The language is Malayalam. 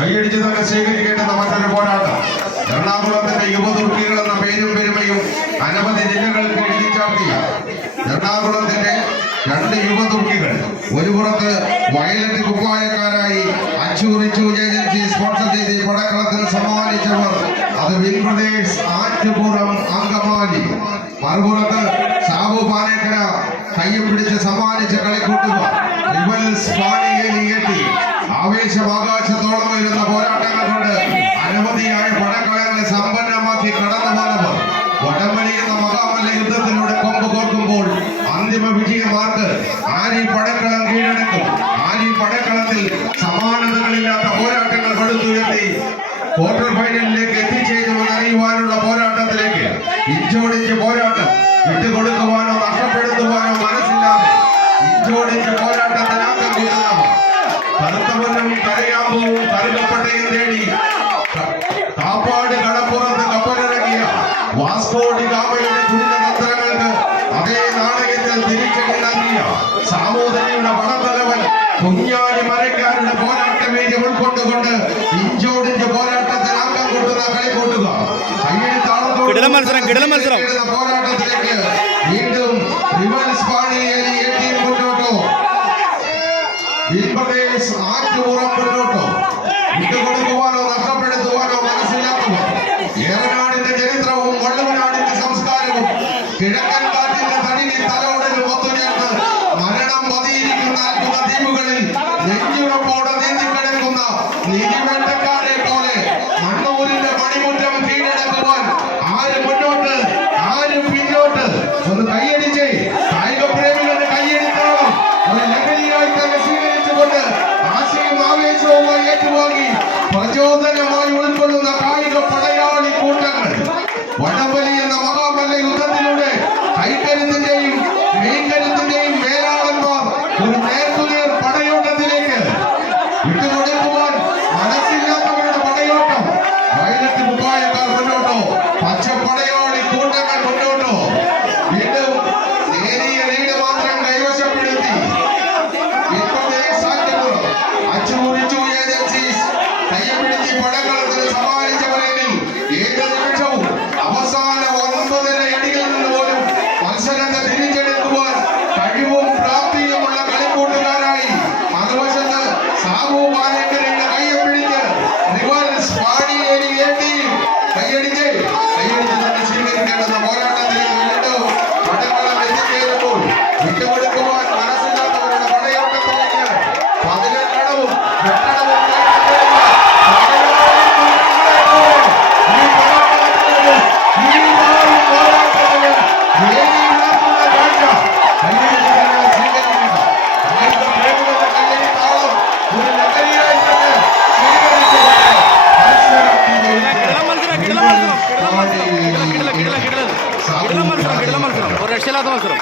കൈയടിച്ച് തന്നെ സ്വീകരിക്കേണ്ടുന്ന മറ്റൊരു പോരാട്ടം എറണാകുളത്തിന്റെ യുവതുർക്കികൾ എന്ന പേരും പെരുമയും അനവധി ജില്ലകൾക്ക് ചാർത്തി. എറണാകുളത്തിന്റെ രണ്ട് യുവതുർക്കികൾ ഒരു പുറത്ത് വയലറ്റ് കുപ്പായക്കാരായി ഏജൻസി സ്പോൺസർ ചെയ്ത് പടക്കളത്തിൽ സമ്മാനിച്ചവർ. അത് വിൽപ്രദേശ് ആറ്റുപുറം അങ്കമാലി. മറുപുറത്ത് സാബു പാലേക്കര കയ്യും പിടിച്ച് സമ്മാനിച്ച കളിക്കൂട്ടുകാർ. റിവൽസ് പാണിയേലിയേറ്റി നീട്ടി ആകാശത്തോളം വരുന്ന പോരാട്ടങ്ങൾ കരയാമ്പവും കറുകപ്പട്ടയും തേടി ക- കാപ്പാട് കടപ്പുറത്ത് കപ്പലിറങ്ങിയ വാസ്കോഡി ഗാമയുടെ ദുരിതതന്ത്രങ്ങൾക്ക് അതേ നാണയത്തിൽ തിരിച്ചടി നൽകിയ സാമൂതിരിയുടെ പടത്തലവൻ കുഞ്ഞാലി മരക്കാരുടെ പോരാട്ടവേദി ഉൾക്കൊണ്ടുകൊണ്ട് ഇഞ്ചോടിഞ്ച് പോരാട്ടത്തിൽ അംഗം കൂട്ടുന്ന കളിക്കൂട്ടുക കയ്യിൽ കിടിലൻ മത്സരം, കിടല മത്സരം. വിൽപ്രദേശ് ആറ്റുപുറം മുന്നോട്ടോ വിട്ടുകൊടുക്കുവാനോ നഷ്ടപ്പെടുത്തുവാനോ ഏറനാടിന്റെ ചരിത്രവും വള്ളുവനാടിന്റെ സംസ്കാരവും കിഴക്കൻ കാറ്റിന്റെ തടിനി തലോടലും ഒത്തുചേർന്ന് മരണം പതിയിരിക്കുന്ന അത്ഭുത అయితే గిడల గిడల గిడల గిడల మలసరం గిడల మలసరం ఒక రెండు లక్షల మలసరం